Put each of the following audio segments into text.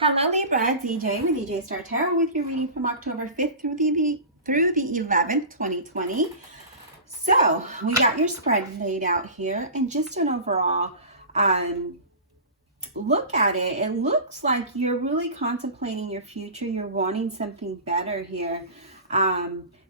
Hello Libra, DJ with DJ Star Tarot with your reading from October 5th through the 11th, 2020. So we got your spread laid out here, and just an overall look at it. It looks like you're really contemplating your future. You're wanting something better here.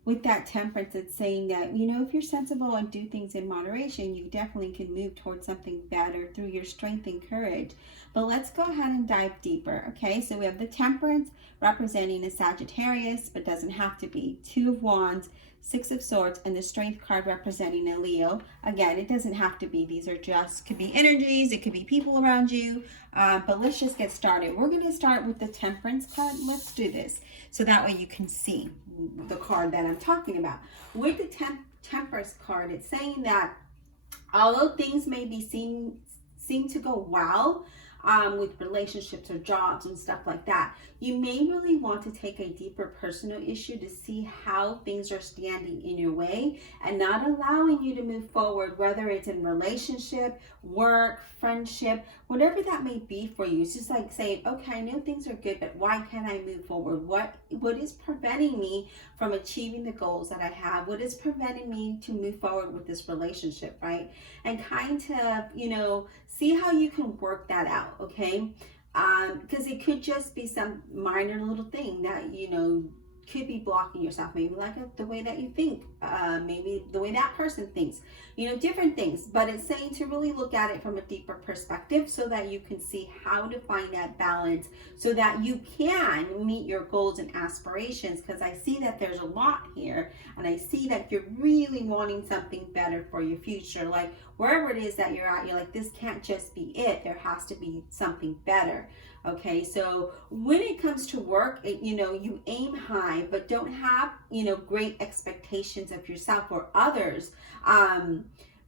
With that temperance, it's saying that, if you're sensible and do things in moderation, you definitely can move towards something better through your strength and courage. But let's go ahead and dive deeper. Okay, so we have the temperance representing a Sagittarius, but doesn't have to be. Two of Wands, Six of Swords, and the Strength card representing a Leo. Again, it doesn't have to be. These are just, could be energies, it could be people around you. But let's just get started. We're going to start with the Temperance card. Let's do this so that way you can see the card that I'm talking about. With the Temperance card, it's saying that although things may be seem to go well with relationships or jobs and stuff like that, you may really want to take a deeper personal issue to see how things are standing in your way and not allowing you to move forward, whether it's in relationship, work, friendship, whatever that may be for you. It's just like saying, okay, I know things are good, but why can't I move forward? What is preventing me from achieving the goals that I have? What is preventing me to move forward with this relationship, right? And kind of, see how you can work that out, okay? Because it could just be some minor little thing that, could be blocking yourself. Maybe like the way that you think, maybe the way that person thinks, different things. But it's saying to really look at it from a deeper perspective so that you can see how to find that balance so that you can meet your goals and aspirations. Because I see that there's a lot here, and I see that you're really wanting something better for your future. Like wherever it is that you're at, you're like, this can't just be it. There has to be something better. Okay, so when it comes to work, you aim high, but don't have, great expectations of yourself or others,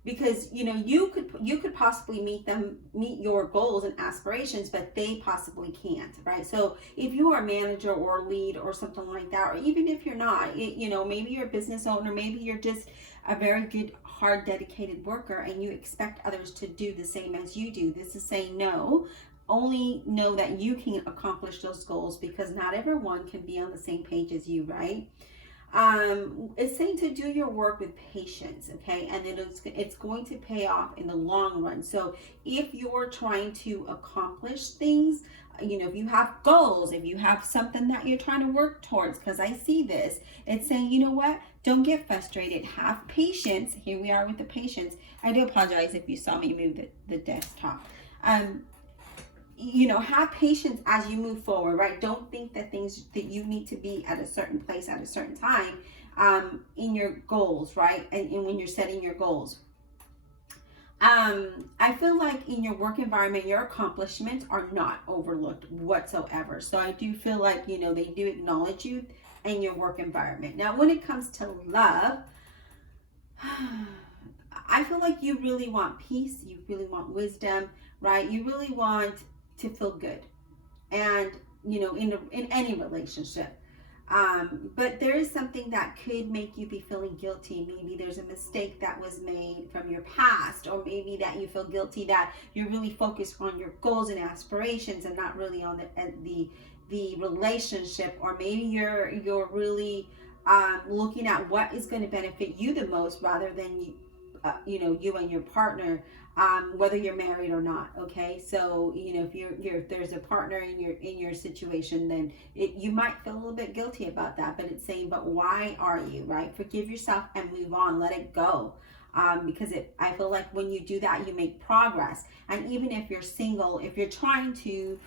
because you could possibly meet your goals and aspirations, but they possibly can't, right? So if you are a manager or lead or something like that, or even if you're not, maybe you're a business owner, maybe you're just a very good, hard, dedicated worker, and you expect others to do the same as you do. This is saying no. Only know that you can accomplish those goals, because not everyone can be on the same page as you, right? It's saying to do your work with patience, okay? And then it's going to pay off in the long run. So if you're trying to accomplish things, if you have goals, if you have something that you're trying to work towards, because I see this, it's saying, you know what? Don't get frustrated. Have patience. Here we are with the patience. I do apologize if you saw me move the desktop. Have patience as you move forward, right? Don't think that you need to be at a certain place at a certain time in your goals, right? And when you're setting your goals. I feel like in your work environment, your accomplishments are not overlooked whatsoever. So I do feel like, they do acknowledge you in your work environment. Now, when it comes to love, I feel like you really want peace. You really want wisdom, right? You really want to feel good, and in any relationship, but there is something that could make you be feeling guilty. Maybe there's a mistake that was made from your past, or maybe that you feel guilty that you're really focused on your goals and aspirations and not really on the relationship, or maybe you're really looking at what is going to benefit you the most rather than you and your partner, whether you're married or not. Okay, so if there's a partner in your situation, then you might feel a little bit guilty about that. But it's saying, but why are you, right? Forgive yourself and move on. Let it go. Because I feel like when you do that, you make progress. And even if you're single, if you're trying to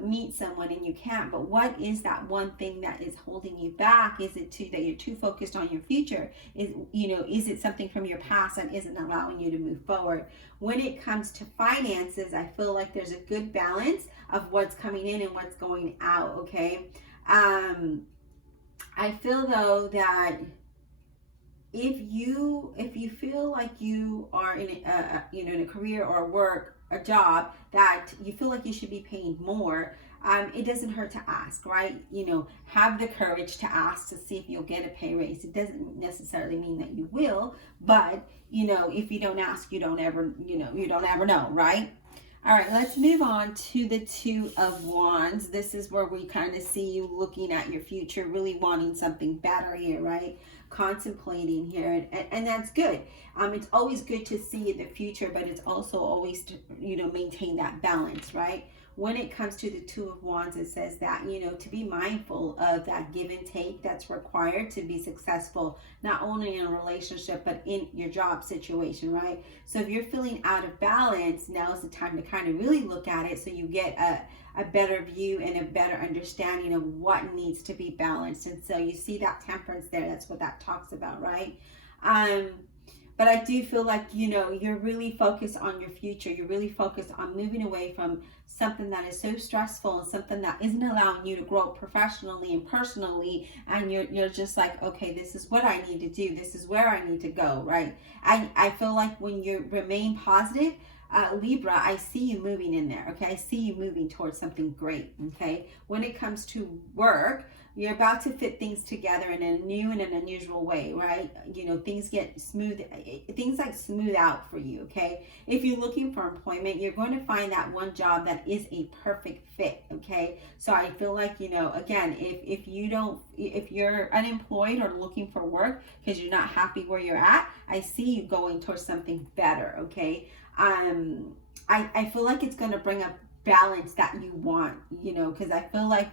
meet someone and you can't, but what is that one thing that is holding you back? Is it that you're too focused on your future? Is it something from your past that isn't allowing you to move forward? When it comes to finances, I feel like there's a good balance of what's coming in and what's going out. Okay, I feel though that if you feel like you are in a career or a job that you feel like you should be paying more, it doesn't hurt to ask, right? Have the courage to ask to see if you'll get a pay raise. It doesn't necessarily mean that you will, but if you don't ask, you don't ever know, right? All right, let's move on to the Two of Wands. This is where we kind of see you looking at your future, really wanting something better here, right? Contemplating here, and that's good. It's always good to see the future, but it's also always to, maintain that balance, right? When it comes to the Two of Wands, it says that, to be mindful of that give and take that's required to be successful, not only in a relationship, but in your job situation, right? So if you're feeling out of balance, now's the time to kind of really look at it so you get a better view and a better understanding of what needs to be balanced. And so you see that temperance there, that's what that talks about, right? But I do feel like, you're really focused on your future. You're really focused on moving away from something that is so stressful and something that isn't allowing you to grow professionally and personally. And you're just like, okay, this is what I need to do. This is where I need to go, right? I feel like when you remain positive, Libra, I see you moving in there, okay? I see you moving towards something great, okay? When it comes to work, you're about to fit things together in a new and an unusual way, right? Things get smooth, things like smooth out for you, okay? If you're looking for employment, you're going to find that one job that is a perfect fit, okay? So I feel like, again, if you're unemployed or looking for work because you're not happy where you're at, I see you going towards something better, okay? I feel like it's going to bring up balance that you want, because I feel like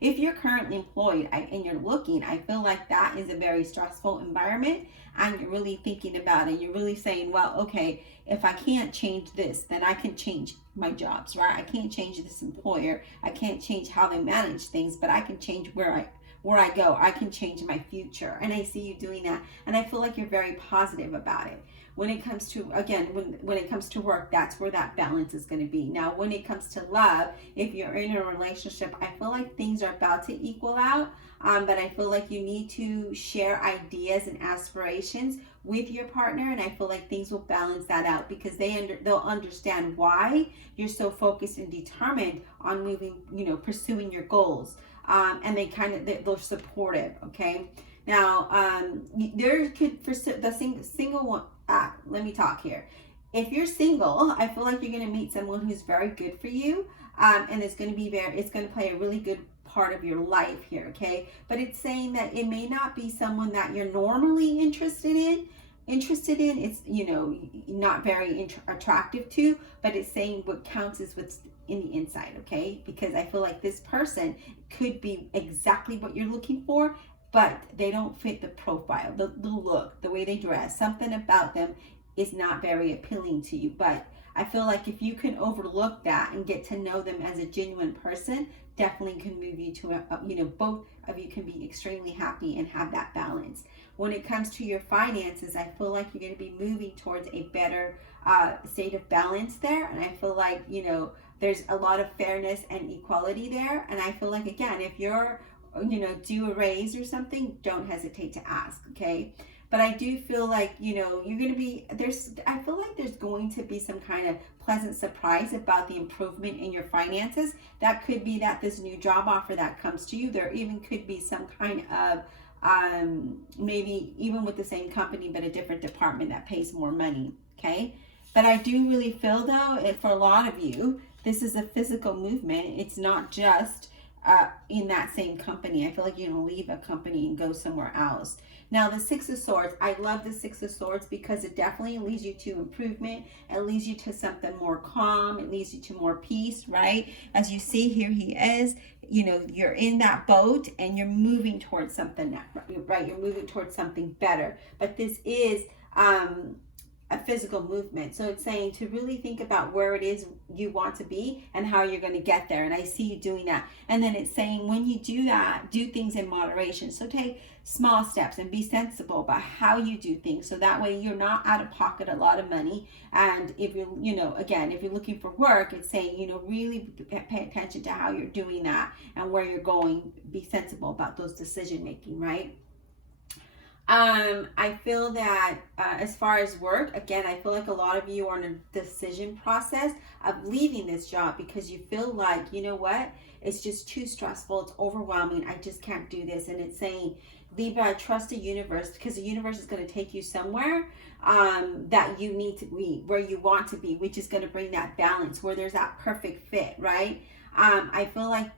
if you're currently employed and you're looking, I feel like that is a very stressful environment, and you're really thinking about it. You're really saying, well, okay, if I can't change this, then I can change my jobs, right? I can't change this employer. I can't change how they manage things, but I can change where I go. I can change my future. And I see you doing that. And I feel like you're very positive about it. When it comes to, again, when it comes to work, that's where that balance is going to be. Now, when it comes to love, if you're in a relationship, I feel like things are about to equal out. But I feel like you need to share ideas and aspirations with your partner. And I feel like things will balance that out because they'll understand why you're so focused and determined on moving, pursuing your goals. And they're supportive, okay? Now, there could, for the single one, let me talk here. If you're single, I feel like you're going to meet someone who's very good for you, and it's going to play a really good part of your life here, okay? But it's saying that it may not be someone that you're normally interested in. It's, not very attractive to, but it's saying what counts is what's in the inside, okay? Because I feel like this person could be exactly what you're looking for, but they don't fit the profile, the look, the way they dress. Something about them is not very appealing to you. But I feel like if you can overlook that and get to know them as a genuine person, definitely can move you to both of you can be extremely happy and have that balance. When it comes to your finances, I feel like you're going to be moving towards a better state of balance there. And I feel like, there's a lot of fairness and equality there. And I feel like, again, if you're due a raise or something, don't hesitate to ask, okay? But I do feel like, you're going to be, I feel like there's going to be some kind of pleasant surprise about the improvement in your finances. That could be that this new job offer that comes to you, there even could be some kind of, maybe even with the same company, but a different department that pays more money, okay? But I do really feel though, for a lot of you, this is a physical movement. It's not just in that same company. I feel like you're going to leave a company and go somewhere else. Now, the Six of Swords, I love the Six of Swords because it definitely leads you to improvement. It leads you to something more calm. It leads you to more peace, right? As you see here, he is, you're in that boat and you're moving towards something, right? You're moving towards something better. But this is a physical movement. So it's saying to really think about where it is you want to be and how you're going to get there. And I see you doing that. And then it's saying when you do that, do things in moderation. So take small steps and be sensible about how you do things. So that way you're not out of pocket a lot of money. And if you're, again, if you're looking for work, it's saying, really pay attention to how you're doing that and where you're going. Be sensible about those decision making, right? I feel that as far as work, again, I feel like a lot of you are in a decision process of leaving this job because you feel like, it's just too stressful. It's overwhelming. I just can't do this. And it's saying Libra, trust the universe, because the universe is going to take you somewhere that you need to be, where you want to be, which is going to bring that balance, where there's that perfect fit, right? I feel like,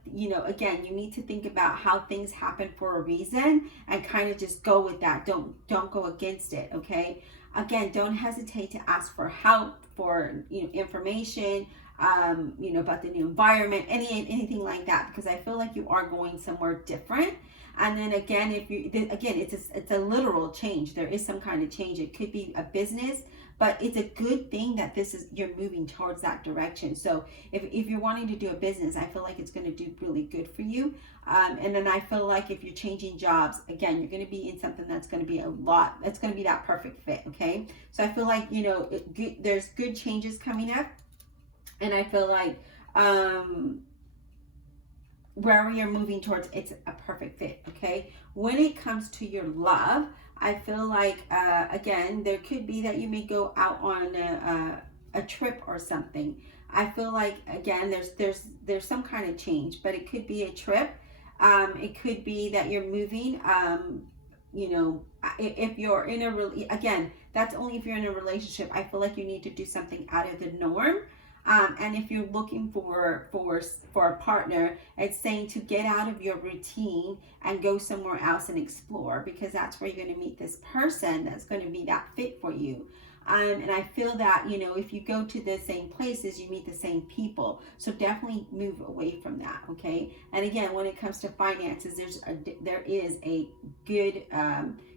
again, you need to think about how things happen for a reason and kind of just go with that. Don't go against it, okay? Again, don't hesitate to ask for help, for information, about the new environment, anything like that, because I feel like you are going somewhere different. And then again, it's a literal change. There is some kind of change. It could be a business, but it's a good thing that you're moving towards that direction. So if you're wanting to do a business, I feel like it's going to do really good for you. And then I feel like if you're changing jobs, again, you're going to be in something that's going to be it's going to be that perfect fit. Okay. So I feel like, there's good changes coming up. And I feel like, wherever you're moving towards, it's a perfect fit. Okay. When it comes to your love, I feel like, again, there could be that you may go out on a trip or something. I feel like, again, there's some kind of change, but it could be a trip. It could be that you're moving. If you're in again, that's only if you're in a relationship. I feel like you need to do something out of the norm. And if you're looking for a partner, it's saying to get out of your routine and go somewhere else and explore, because that's where you're going to meet this person that's going to be that fit for you. And I feel that, if you go to the same places, you meet the same people. So definitely move away from that, okay? And again, when it comes to finances, there is a good,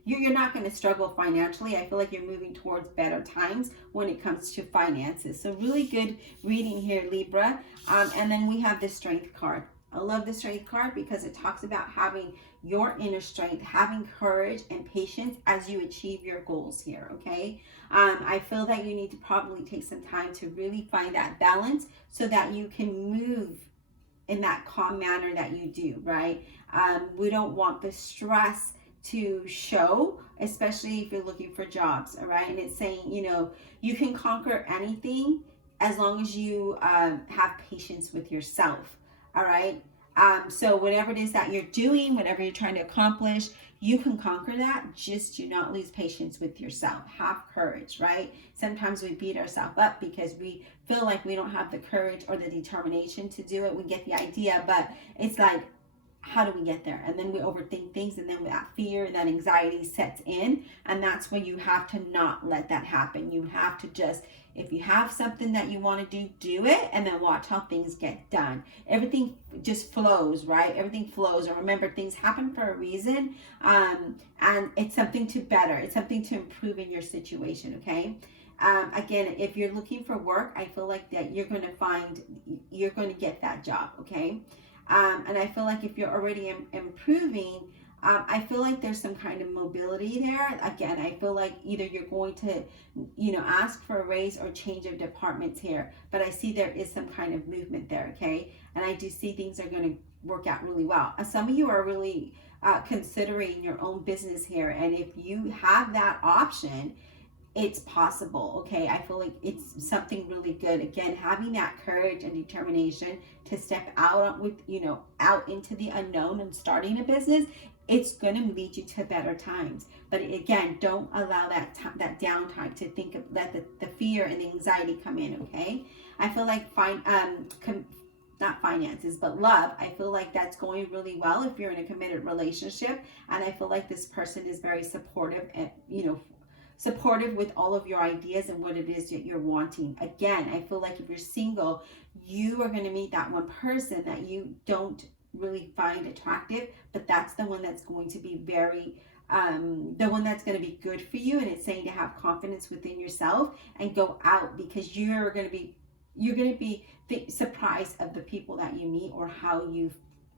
you're not going to struggle financially. I feel like you're moving towards better times when it comes to finances. So really good reading here, Libra. And then we have the Strength card. I love the Strength card because it talks about having your inner strength, having courage and patience as you achieve your goals here, okay? I feel that you need to probably take some time to really find that balance so that you can move in that calm manner that you do, right? We don't want the stress to show, especially if you're looking for jobs, all right? And it's saying, you can conquer anything as long as you have patience with yourself, all right? So whatever it is that you're doing, whatever you're trying to accomplish, you can conquer that. Just do not lose patience with yourself. Have courage, right? Sometimes we beat ourselves up because we feel like we don't have the courage or the determination to do it. We get the idea, but it's like, how do we get there? And then we overthink things, and then that fear and that anxiety sets in, and that's when you have to not let that happen. You have to just, if you have something that you want to do it, and then watch how things get done. Everything just flows, right? Everything flows. And remember, things happen for a reason, and it's something to better. It's something to improve in your situation, okay? Again, if you're looking for work, I feel like that you're going to get that job, okay? And I feel like if you're already improving, I feel like there's some kind of mobility there. Again, I feel like either you're going to, ask for a raise or change of departments here. But I see there is some kind of movement there, okay? And I do see things are going to work out really well. Some of you are really considering your own business here. And if you have that option, it's possible, okay? I feel like it's something really good. Again, having that courage and determination to step out out into the unknown and starting a business, it's going to lead you to better times. But again, don't allow that downtime to let the fear and the anxiety come in, okay? I feel like not finances, but love. I feel like that's going really well if you're in a committed relationship. And I feel like this person is very supportive and, supportive with all of your ideas and what it is that you're wanting. Again, I feel like if you're single, you are going to meet that one person that you don't really find attractive, but that's the one that's going to be the one that's going to be good for you. And it's saying to have confidence within yourself and go out, because you're going to be surprised of the people that you meet or how you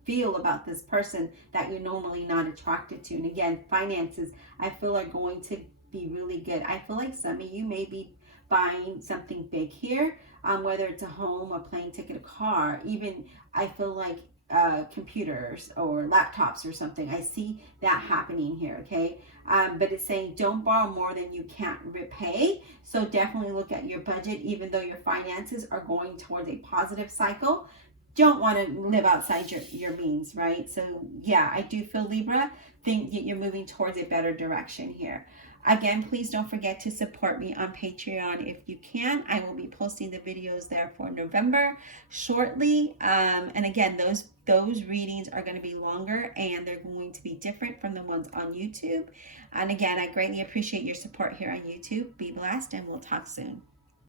feel about this person that you're normally not attracted to. And again, finances, I feel are going to be really good. I feel like some of you may be buying something big here, whether it's a home, a plane ticket, a car, even I feel like computers or laptops or something. I see that happening here, okay? But it's saying don't borrow more than you can't repay. So definitely look at your budget, even though your finances are going towards a positive cycle. don't want to live outside your means, right? So yeah, I do feel Libra, think that you're moving towards a better direction here. Again, please don't forget to support me on Patreon if you can. I will be posting the videos there for November shortly. And again, those readings are going to be longer and they're going to be different from the ones on YouTube. And again, I greatly appreciate your support here on YouTube. Be blessed and we'll talk soon.